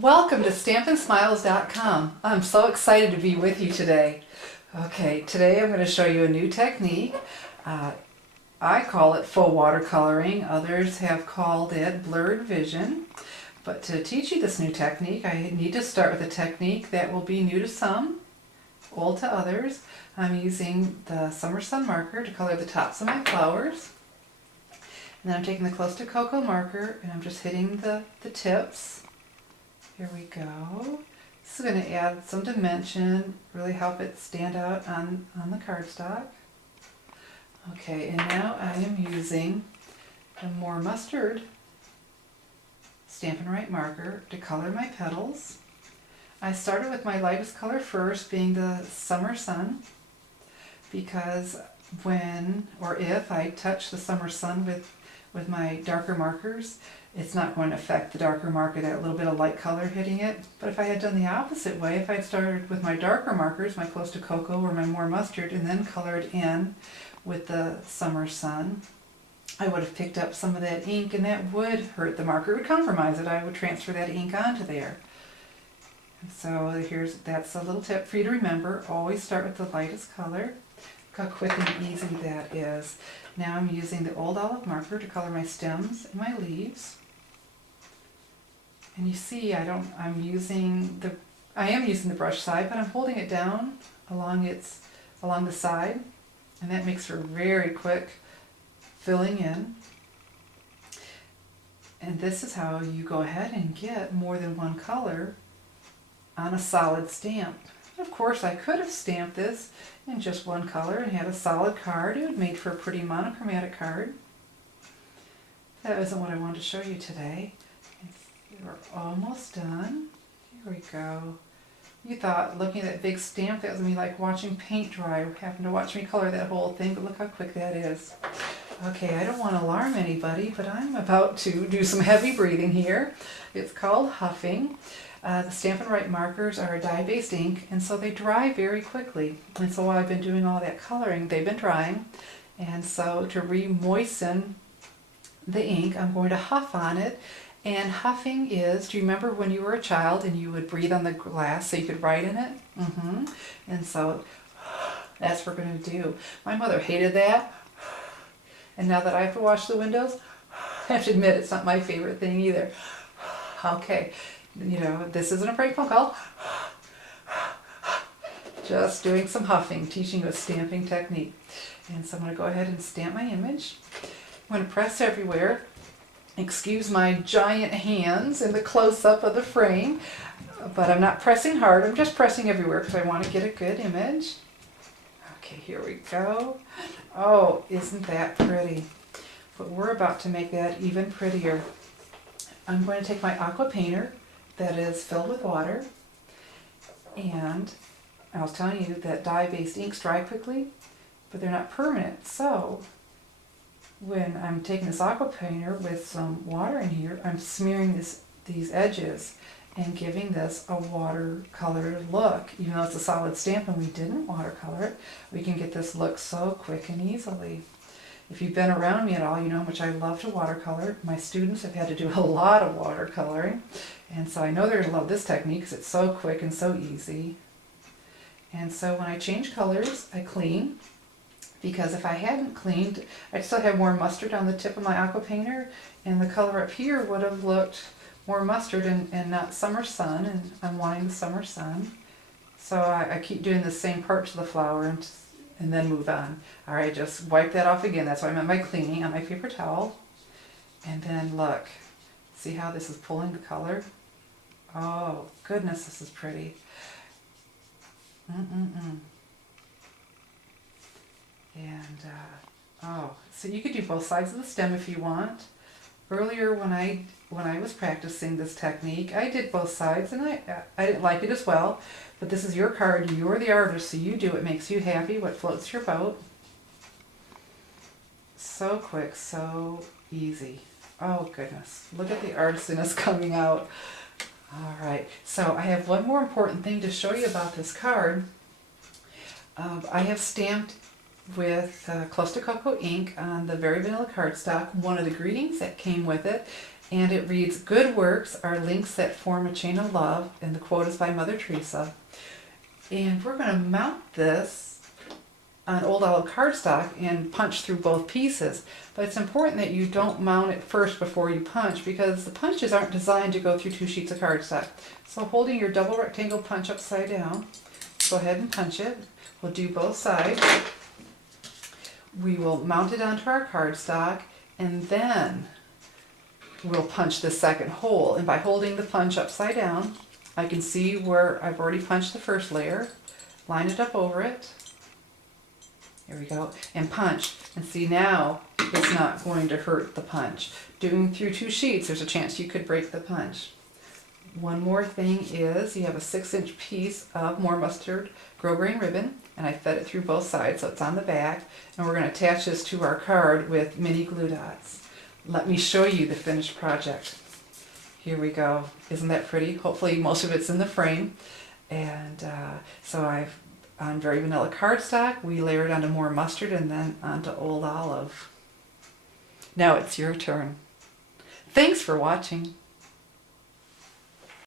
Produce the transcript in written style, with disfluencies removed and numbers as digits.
Welcome to StampinSmiles.com. I'm so excited to be with you today. Okay, today I'm going to show you a new technique. I call it faux watercoloring. Others have called it blurred vision. But to teach you this new technique, I need to start with a technique that will be new to some, old to others. I'm using the Summer Sun marker to color the tops of my flowers. And then I'm taking the Close to Cocoa marker and I'm just hitting the tips. Here we go. This is going to add some dimension, really help it stand out on the cardstock. Okay, and now I am using a more mustard Stampin' Right marker to color my petals. I started with my lightest color first, being the Summer Sun, because when or if I touch the Summer Sun with my darker markers, it's not going to affect the darker marker, that little bit of light color hitting it. But if I had done the opposite way, if I had started with my darker markers, my Close to Cocoa or my more mustard, and then colored in with the Summer Sun, I would have picked up some of that ink and that would hurt the marker, it would compromise it. I would transfer that ink onto there. So that's a little tip for you to remember. Always start with the lightest color. Look how quick and easy that is. Now I'm using the Old Olive marker to color my stems and my leaves. And you see I am using the brush side, but I'm holding it down along the side, and that makes for very quick filling in. And this is how you go ahead and get more than one color on a solid stamp. Of course, I could have stamped this in just one color and had a solid card. It would have made for a pretty monochromatic card. That isn't what I wanted to show you today. We're almost done. Here we go. You thought, looking at that big stamp, that was going to be like watching paint dry. You happened to watch me color that whole thing, but look how quick that is. Okay, I don't want to alarm anybody, but I'm about to do some heavy breathing here. It's called huffing. The Stampin' Right markers are a dye-based ink, and so they dry very quickly. And so while I've been doing all that coloring, they've been drying. And so to re-moisten the ink, I'm going to huff on it. And huffing is, do you remember when you were a child and you would breathe on the glass so you could write in it? And so that's what we're going to do. My mother hated that. And now that I have to wash the windows, I have to admit it's not my favorite thing either. Okay, you know, this isn't a prank phone call. Just doing some huffing, teaching you a stamping technique. And so I'm going to go ahead and stamp my image. I'm going to press everywhere. Excuse my giant hands in the close-up of the frame, but I'm not pressing hard. I'm just pressing everywhere because I want to get a good image. Okay, here we go. Oh, isn't that pretty? But we're about to make that even prettier. I'm going to take my aqua painter that is filled with water, and I was telling you that dye-based inks dry quickly, but they're not permanent. So when I'm taking this aqua painter with some water in here, I'm smearing these edges and giving this a watercolored look. Even though it's a solid stamp and we didn't watercolor it, we can get this look so quick and easily. If you've been around me at all, you know how much I love to watercolor. My students have had to do a lot of watercoloring, and so I know they're going to love this technique because it's so quick and so easy. And so when I change colors, I clean, because if I hadn't cleaned, I'd still have more mustard on the tip of my aqua painter, and the color up here would have looked more mustard and not Summer Sun, and I'm wanting the Summer Sun. So I keep doing the same part to the flower and then move on. All right, just wipe that off again. That's what I meant by cleaning, on my paper towel. And then look, see how this is pulling the color? Oh, goodness, this is pretty. And, oh, so you could do both sides of the stem if you want. Earlier when I was practicing this technique, I did both sides, and I didn't like it as well. But this is your card, you're the artist, so you do what makes you happy, what floats your boat. So quick, so easy. Oh goodness, look at the artistness coming out. All right, so I have one more important thing to show you about this card. I have stamped with Close to Cocoa ink on the Very Vanilla cardstock, one of the greetings that came with it, and it reads, "Good works are links that form a chain of love," and the quote is by Mother Teresa. And we're going to mount this on Old Olive cardstock and punch through both pieces. But it's important that you don't mount it first before you punch, because the punches aren't designed to go through 2 sheets of cardstock. So holding your double rectangle punch upside down, go ahead and punch it. We'll do both sides. We will mount it onto our cardstock, and then we'll punch the second hole. And by holding the punch upside down, I can see where I've already punched the first layer. Line it up over it. There we go. And punch. And see, now it's not going to hurt the punch. Doing through 2 sheets, there's a chance you could break the punch. One more thing is, you have a 6-inch piece of more mustard grosgrain ribbon, and I fed it through both sides so it's on the back, and we're going to attach this to our card with mini glue dots. Let me show you the finished project. Here we go. Isn't that pretty? Hopefully most of it's in the frame. And so I've, on Very Vanilla cardstock, we layered onto more mustard and then onto Old Olive. Now it's your turn. Thanks for watching.